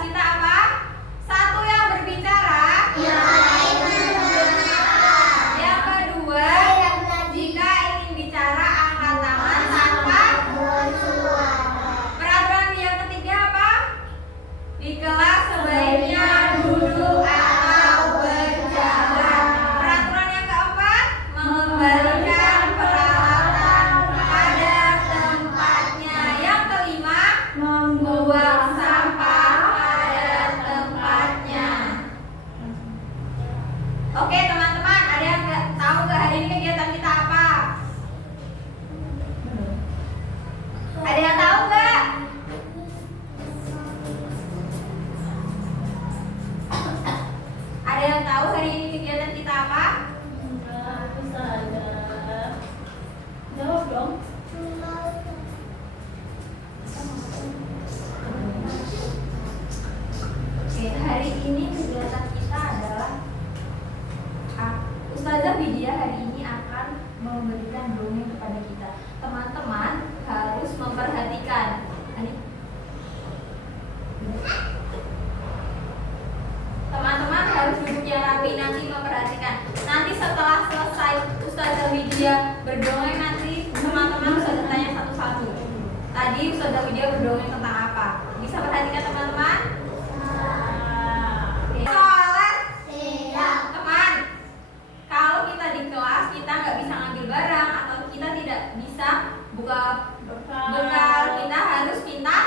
kita apa? Satu, yang berbicara. Yang kedua, jika ingin bicara angkat tangan tanpa bersuara. Peraturan yang ketiga apa? Di kelas sebaiknya duduk atau berjalan. Peraturan yang keempat, mengembalikan peralatan pada tempatnya. Yang kelima, membuang sampah pada tempatnya. Oke teman-teman, ada yang tahu nggak hari ini kegiatan kita apa? Ada yang tahu nggak? Ada yang tahu hari ini kegiatan kita apa? Bisa ada. Jawab dong. Oke, hari ini kegiatan kita adalah Ustazah Widya hari ini akan memberikan dongeng kepada kita. Teman-teman harus memperhatikan. Teman-teman harus duduk yang rapi, nanti memperhatikan. Nanti setelah selesai Ustazah Widya berdongeng, nanti teman-teman Ustazah tanya satu-satu. Tadi Ustazah Widya berdongeng tentang apa? Bisa perhatikan teman-teman? Soalnya teman, kalau kita di kelas kita nggak bisa ngambil barang atau kita tidak bisa buka bekal, kita harus minta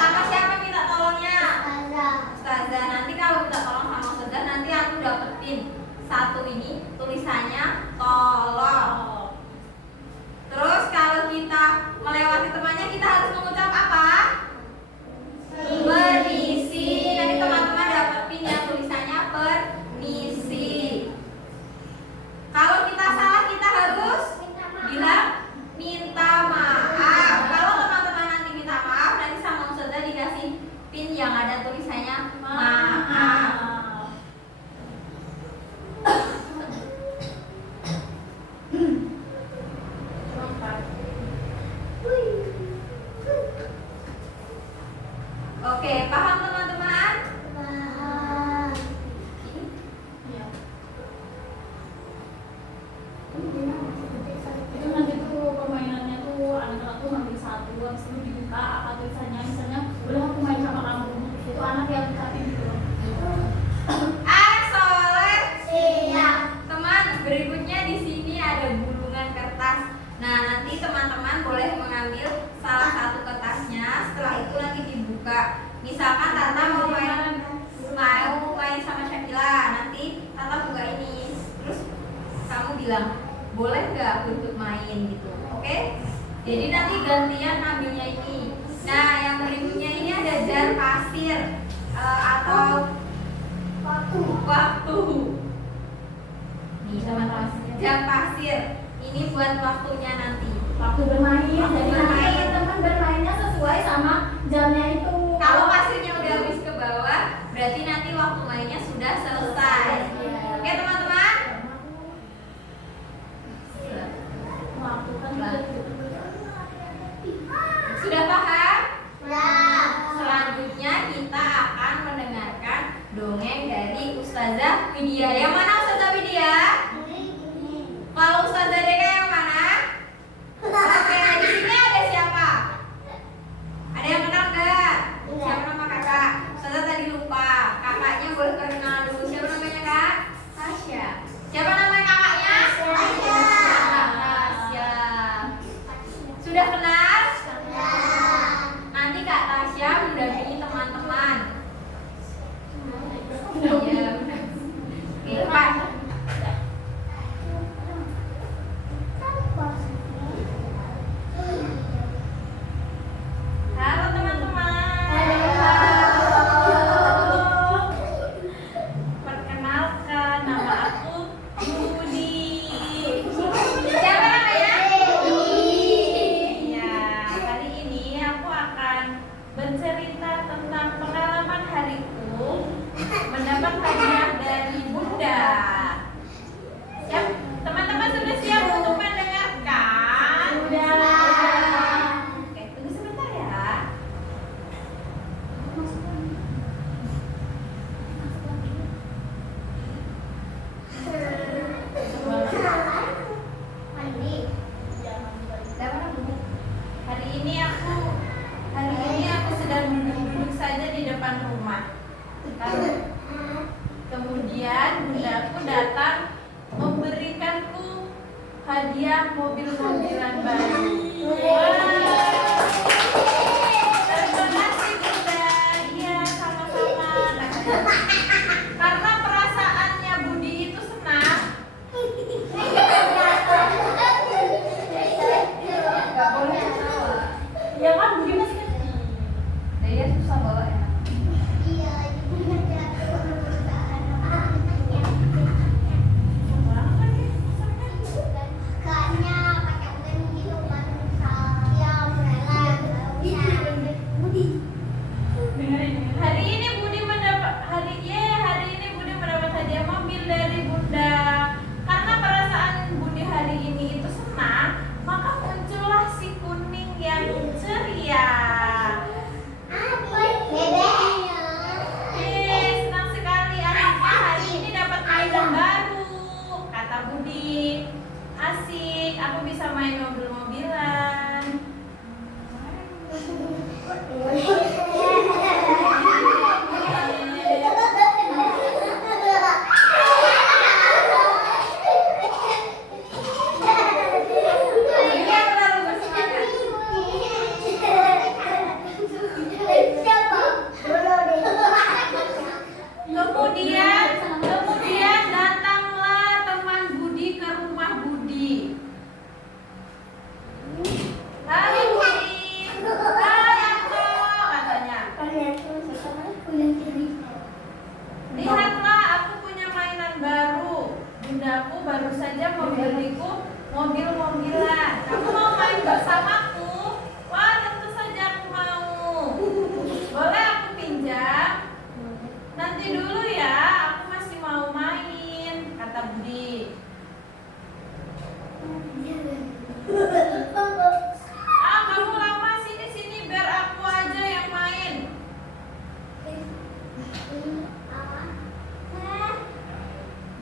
sama siapa minta tolongnya? Ustazah. Nanti kalau minta tolong sama Ustazah, nanti aku dapetin satu ini tulisannya tolong. Terus kalau kita melewati temannya, kita harus mengucap apa? Permisi. Nanti teman-teman dapetin yang tulisannya permisi. Kalau kita salah, kita harus bilang minta maaf. Kalau teman-teman nanti minta maaf, nanti sama Ustazah dikasih pin yang ada tulisannya maaf. Oke, paham teman-teman? Itu nanti tuh permainannya tuh anak-anak tuh ngambil satu, habis itu dibuka apa tulisannya, misalnya boleh aku main sama kamu. Itu anak yang dikatin gitu loh. Soleh. Siap. Teman, berikutnya di sini ada gulungan kertas. Nah, nanti teman-teman boleh mengambil salah satu kertasnya. Setelah itu nanti dibuka. Misalkan Tata mau main sama Syakila, nanti Tata buka ini. Terus kamu bilang, boleh nggak aku ikut main gitu, oke? Jadi nanti gantian ambilnya ini. Nah, yang berikutnya ini ada jar pasir atau waktu. Nih teman-teman, jar pasir ini buat waktunya nanti. Waktu bermain, jadi bermain. teman-teman bermainnya sesuai sama jamnya itu. Kalau pasirnya udah habis ke bawah, berarti nanti waktu mainnya sudah selesai. Oke teman-teman? Waktu kan Sudah paham? Selanjutnya kita akan mendengarkan dongeng dari Ustazah Widya. Yang mana Ustazah Widya? Kalau Ustazah Deka yang mana? Oke, di sini ada siapa? Ada yang kenal nggak? Siapa nama kakak? Ustazah tadi lupa. Kakaknya boleh perkenalan dulu. Siapa namanya kak? Tasya. Siapa nama kakaknya? Tasya. Sudah kenal? Nanti Kak Tasya mendampingi teman-teman. Iya, benar. Oke, Pak. Halo teman-teman. Perkenalkan, nama aku Budi. Siapa namanya? Ya, kali ini aku akan bercerita tentang pengalaman hariku mendapat hadiah dari Bunda. Siap? Teman-teman sudah siap untuk mendengarkan? Sudah. Oke, tunggu sebentar ya. aku sedang duduk-duduk saja di depan rumah. Kemudian bundaku datang memberikanku hadiah mobil-mobilan baru. Terima kasih Bunda. Iya, sama-sama. Karena perasaannya Budi itu senang. Gak boleh ketawa. Ya kan Budi masih kecil. Dia susah bawa ya. Hari ini Budi mendapat hadiah mobil dari Bunda. Karena perasaan Budi hari ini itu senang, maka muncullah si kuning yang ceria. Senang sekali akhirnya hari ini dapat mainan baru, kata Budi. Asik, aku bisa main mobil-mobilan. Kemudian datanglah teman Budi ke rumah Budi. Hai Budi, hai Anto, katanya. Lihatlah, aku punya mainan baru. Bundaku baru saja membeliku mobil-mobilan. Kamu mau main bersamaku? Wah, tentu saja aku mau. Boleh aku pinjam? Nanti dulu ya, aku masih mau main, kata Budi. Kamu lama sini biar aku aja yang main.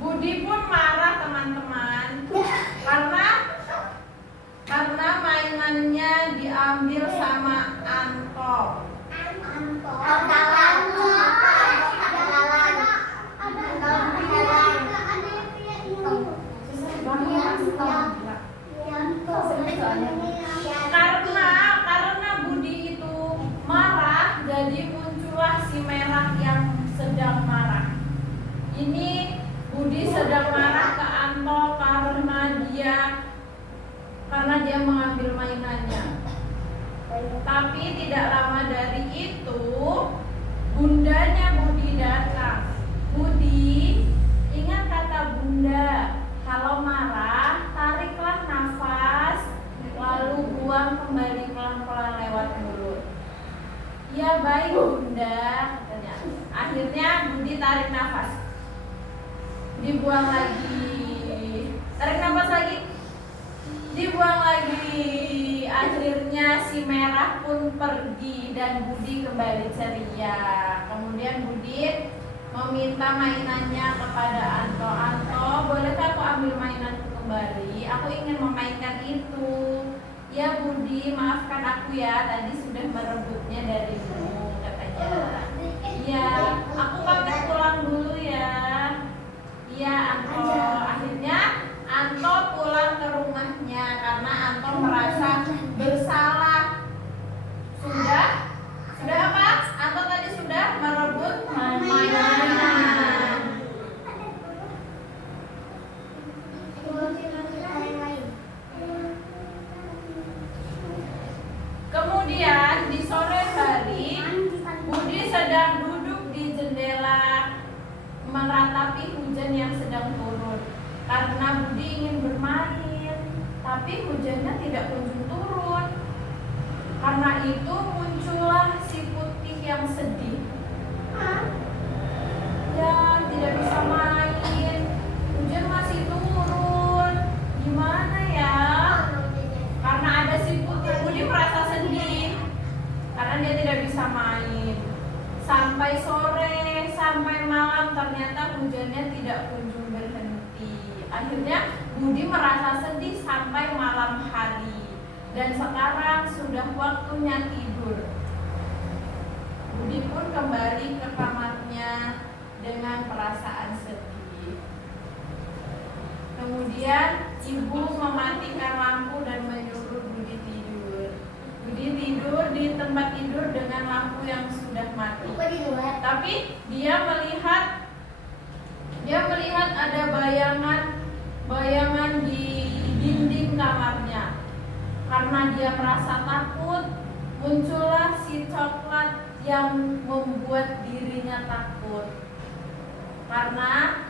Budi pun marah teman-teman, karena mainannya diambil sama Anto. Karena Budi itu marah, jadi muncullah si merah yang sedang marah. Ini Budi sedang marah ke Anto karena dia mengambil mainannya. Tapi tidak lama dari itu, bundanya Budi datang. Budi, ingat kata Bunda, kalau marah, tariklah nafas, lalu buang kembali pelan-pelan lewat mulut. Ya baik Bunda, katanya. Akhirnya Budi tarik nafas, dibuang lagi, tarik nafas lagi, dibuang lagi. Akhirnya si merah pun pergi dan Budi kembali ceria. Kemudian Budi meminta mainannya kepada Anto. Anto, bolehkah aku ambil mainanku kembali? Aku ingin memainkan itu. Ya Budi, maafkan aku ya, tadi sudah merebutnya darimu, katanya. Iya, aku pamit pulang dulu ya. Iya Anto. Akhirnya Anto pulang ke rumahnya karena Anto merasa bersalah. Sudah apa? Anto tadi sudah merebut mainan. Kemudian di sore hari, Budi sedang duduk di jendela meratapi hujan yang sedang turun. Karena Budi ingin bermain, tapi hujannya tidak kunjung turun. Karena itu muncullah si putih yang sedih. Ya, tidak bisa main. Hujan masih turun. Gimana ya? Karena ada si putih, Budi merasa sedih. Karena dia tidak bisa main. Sampai sore, sampai malam ternyata hujannya tidak kunjung berhenti. Akhirnya Budi merasa sedih sampai malam hari. dan sekarang sudah waktunya tidur. Budi pun kembali ke kamarnya dengan perasaan sedih. Kemudian ibu mematikan lampu dan menyuruh Budi tidur. Budi tidur di tempat tidur dengan lampu yang sudah mati. Tapi dia melihat ada bayangan di dinding kamarnya. Karena dia merasa takut, muncullah si coklat yang membuat dirinya takut. Karena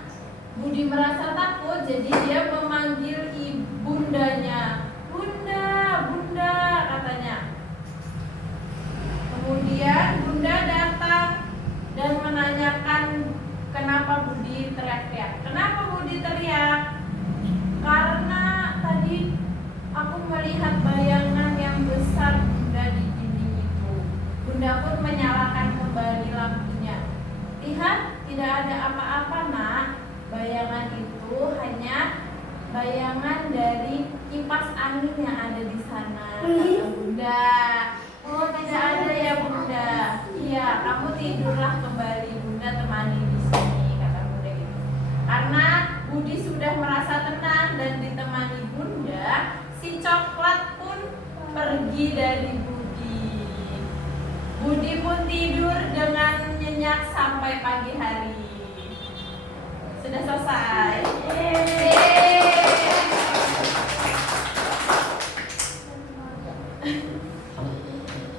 Budi merasa takut, jadi dia memanggil ibundanya. Bunda, bunda, katanya. Kemudian bunda datang dan menanyakan kenapa Budi teriak-teriak. Kenapa Budi teriak? Karena tadi aku melihat bayangan yang besar bunda di dinding itu. Bunda pun menyalakan kembali lampunya. Lihat, tidak ada apa-apa, Nak. Bayangan itu hanya bayangan dari kipas angin yang ada di sana, kata Bunda. Oh, tidak ada ya Bunda. Iya, kamu tidurlah kembali, Bunda temani di sini, kata Bunda gitu. Karena Budi sudah merasa tenang dan ditemani Bunda, si coklat pun pergi dari Budi. Budi pun tidur dengan nyenyak sampai pagi hari. Sudah selesai.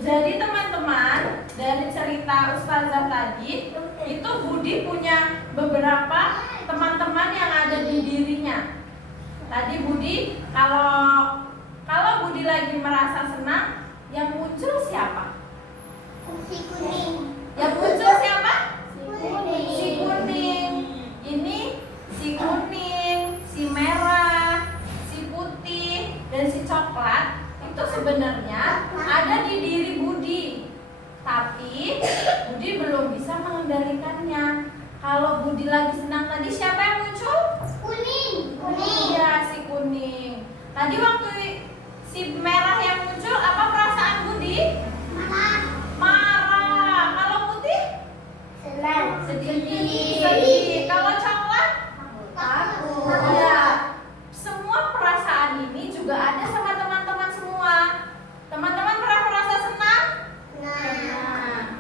Jadi teman-teman, dari cerita Ustazah tadi, itu Budi punya beberapa teman-teman yang ada di dirinya. Tadi Budi, kalau Budi lagi merasa senang, yang muncul siapa? Si kuning. Yang muncul siapa? Si kuning. Ini si kuning, si merah, si putih, dan si coklat itu sebenarnya ada di diri Budi. Tapi Budi belum bisa mengendalikannya. Kalau Budi lagi senang tadi siapa yang muncul? Kuning. Iya, si kuning. Tadi waktu si merah yang muncul, apa perasaan Budi? Marah. Kalau putih? Senang. Sedih. Kalau coklat? Takut. Ya, semua perasaan ini juga ada sama teman-teman semua. Teman-teman pernah merasa senang?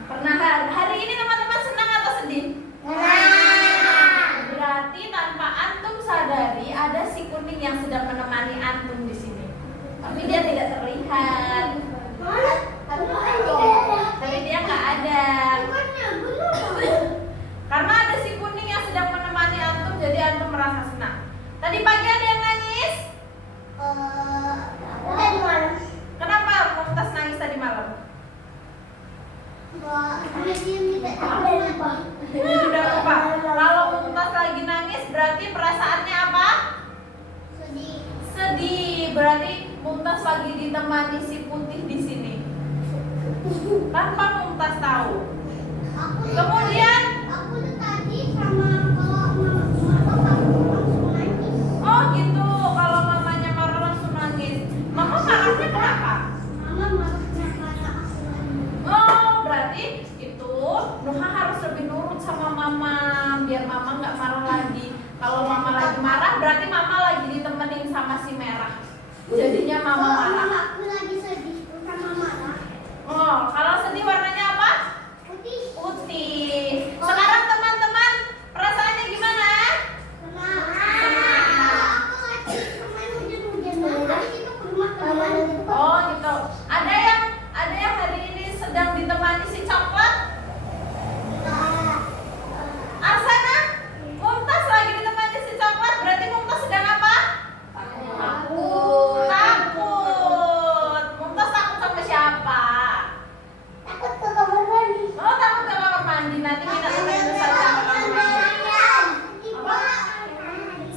Pernah. Hari ini teman-teman senang atau sedih? Berarti tanpa antum sadari ada si kuning yang sedang menemani antum di sini. Tapi dia tidak terlihat. Tapi dia nggak ada. Karena ada si kuning yang sedang menemani antum, jadi antum merasa senang. Tadi pagi ada yang nangis? Kenapa Mumtaz nangis tadi malam? Udah lupa. Kalau Mumtaz lagi nangis berarti perasaannya apa? Sedih. Berarti Mumtaz lagi ditemani si putih di sini. Tanpa Mumtaz tahu. Kemudian oh gitu, kalau mamanya marah langsung nangis. Mama marahnya kenapa? Oh, berarti itu Nuha harus lebih nurut sama mama biar mama nggak marah lagi. Kalau mama lagi marah berarti mama lagi ditemenin sama si merah. Jadinya mama marah. Oh, kalau sedih warnanya apa? Putih. Sekarang teman-teman perasaannya gimana? Oh gitu. Ada yang hari ini sedang ditemani si coklat? Arsana? Mumtaz lagi ditemani si coklat, berarti Mumtaz sedang apa? Takut. Mumtaz takut sama siapa? Oh, takut ke kamar mandi. Nanti kita temenin Ustazah ke kamar mandi.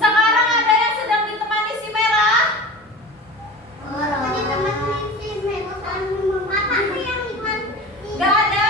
Sekarang ada yang sedang ditemani si merah? Gak ada.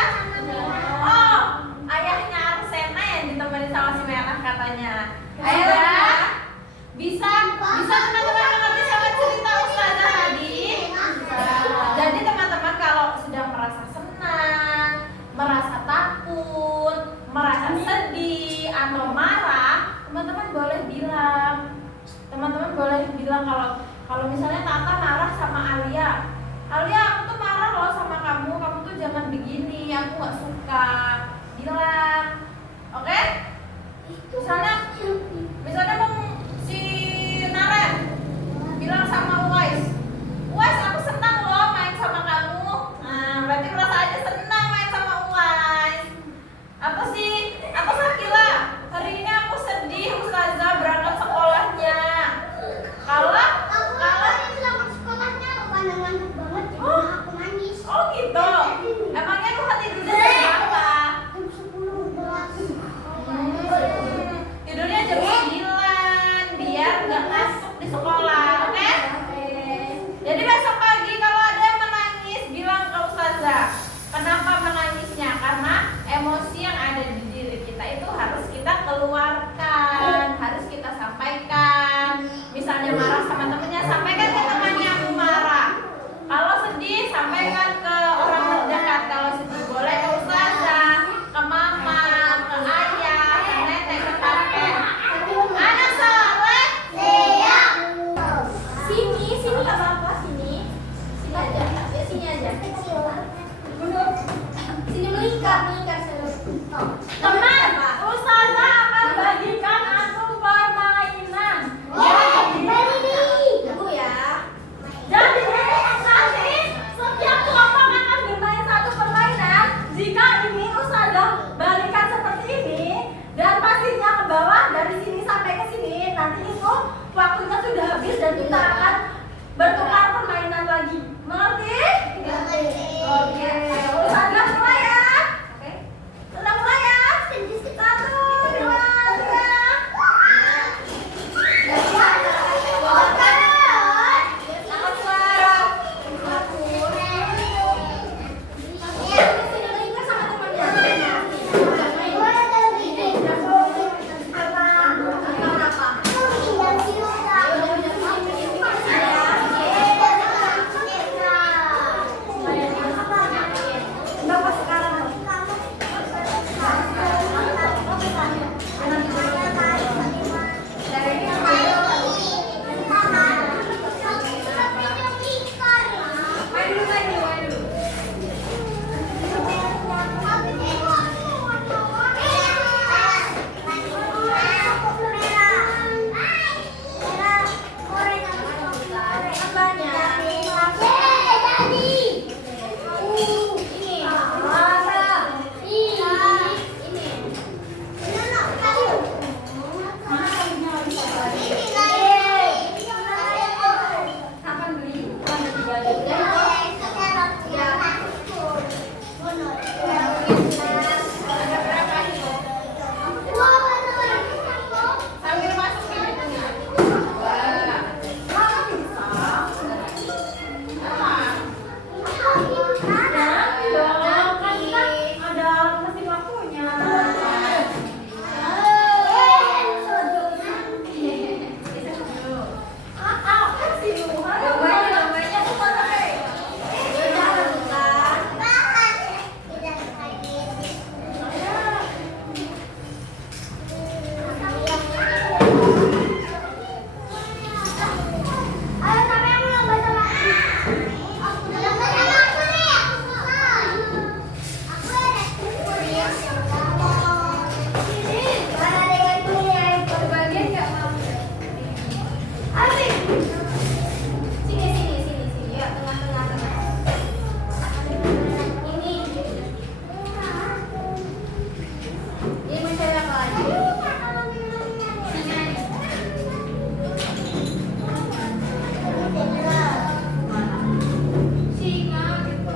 dan kita akan bertukar permainan lagi. Mengerti? Oke. Urusannya mulai ya. Oke. Sudah mulai ya. 1, 2, 3. Selamat suara. Main dulu, main dulu, main dulu. Kapan beli? Ada berapa nih? Sambil masuk ke hitungnya. Wah. Dong, kan kita ada masih waktunya. Apa sih lu? Lombanya tuh sampai. Udah rebutan. Kebagian nggak mau? Sini, sini, sini, sini. Ya, tengah, tengah, tengah. Ini mencari apa lagi? Singa nih. Mana? Singa gitu.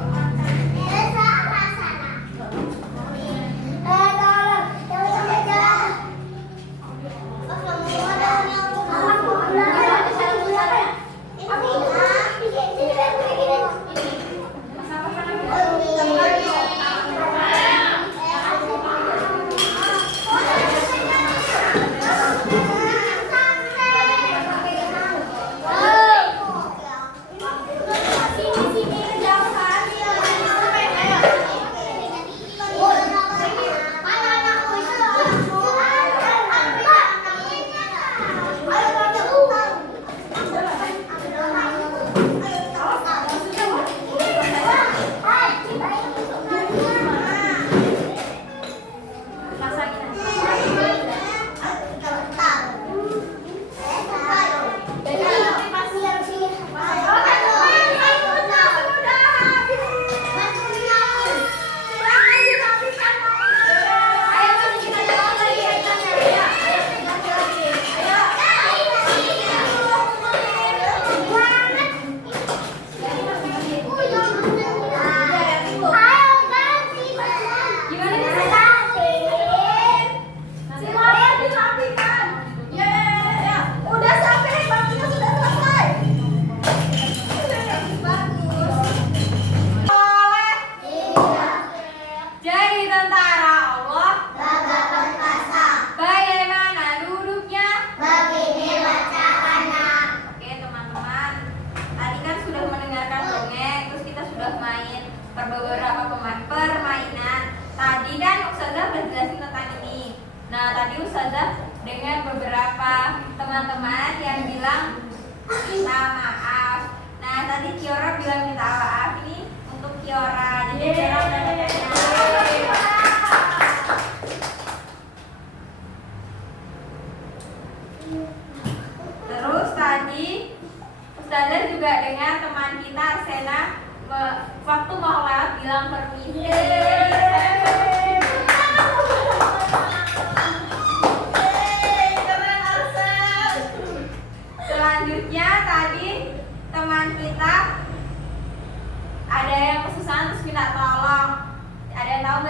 permainan. Tadi kan Ustazah udah jelasin tentang ini. Nah, tadi Ustazah dengan beberapa teman-teman yang bilang minta maaf. Nah, tadi Kiora bilang minta maaf, ini untuk Kiora. Jadi Kiora udah Terus tadi Ustazah juga dengan teman kita Arsena waktu mau lewat bilang permisi. Selanjutnya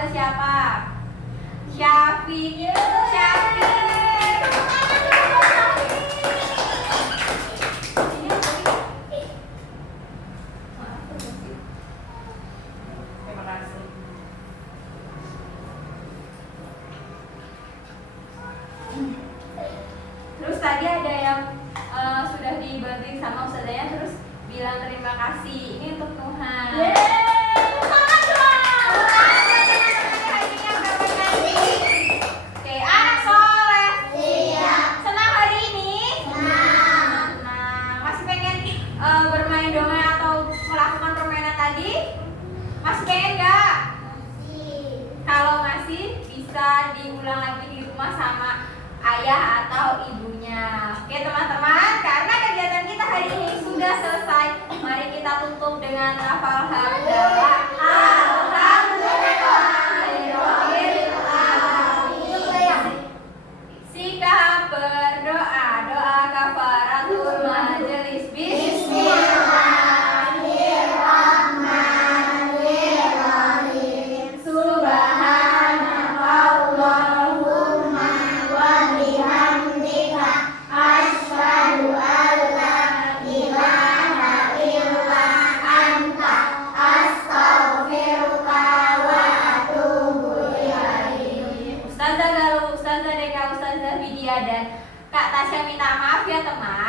siapa? Syafiq. Terima kasih. Terus tadi ada yang sudah dibantuin sama ustazanya terus bilang terima kasih. Ini untuk Tuhan. Oke, anak soleh. Iya. Senang hari ini? Senang. Senang. Masih pengen bermain dongeng atau melakukan permainan tadi? Masih pengen nggak? Kalau masih bisa diulang lagi di rumah sama ayah atau ibunya. Oke teman-teman, karena kegiatan kita hari ini sudah selesai, mari kita tutup dengan hafal hamdalah. Sikap berdoa, doa kafaratul majelis. Bismillahirrahmanirrahim. Subhanakallahumma wa bihamdika asyhadu an la ilaha illa anta astaghfiruka wa atubu ilaik. Ustazah Galuh, Ustazah Deka, Ustazah Vidya dan Kak Tasya minta maaf ya teman.